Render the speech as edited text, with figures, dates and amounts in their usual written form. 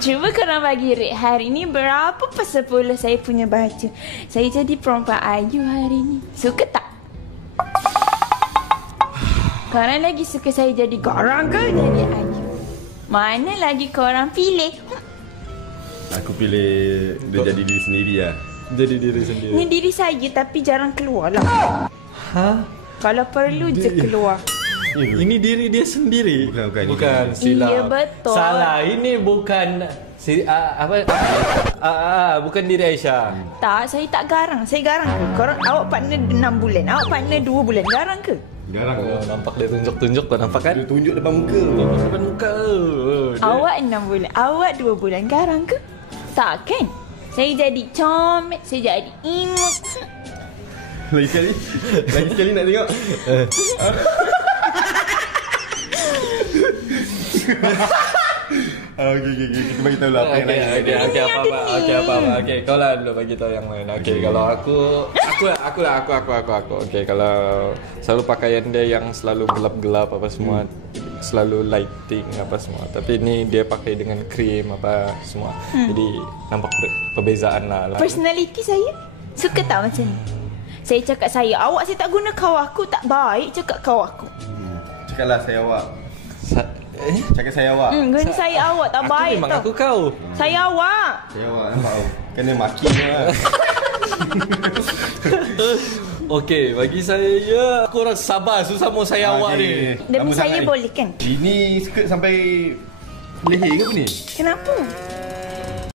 Cuba korang bagi rate hari ni berapa per 10 saya punya baju. Saya jadi perempuan ayu hari ni. Suka tak? Korang lagi suka saya jadi garang ke jadi ayu? Mana lagi korang pilih? Aku pilih dia jadi diri sendiri lah. Jadi diri sendiri. Ni diri saya tapi jarang keluar lah. Ha? Kalau perlu je keluar. Ini diri dia sendiri. Bukan. Silap. Iya, betul. Salah. Ini bukan bukan diri Aisyah. Tak, saya tak garang. Saya garang ke? Korang, awak partner 6 bulan. Awak partner 2 bulan. Garang ke? Garang Oh, nampak dia tunjuk-tunjuk. Kau nampak kan? Dia tunjuk depan muka. Depan muka. Awak 6 bulan. Awak 2 bulan. Garang ke? Tak kan? Saya jadi comel. Saya jadi imut. Lagi sekali nak tengok. Okey. Kita bagi tahu lah apa yang lain. Okey, apa-apa. Okey, kau lah dulu bagi tahu yang lain. Okey, kalau aku. Okey, kalau selalu pakaian dia yang selalu gelap-gelap apa semua, selalu lighting apa semua. Tapi ni dia pakai dengan krim apa semua. Jadi nampak perbezaan lah. Personality saya suka tak macam ni? Saya cakap awak saya tak guna kau aku. Tak baik cakap kau aku. Cakaplah saya awak. Cakap saya awak. Guna saya awak tak Aku baik memang tau. aku kau. Saya awak. Saya awak nampak tau. Kena maki je lah. Okey, bagi saya aku orang sabar susah mau saya awak ni. Demi saya boleh kan? Ini skirt sampai leher ke apa ni? Kenapa?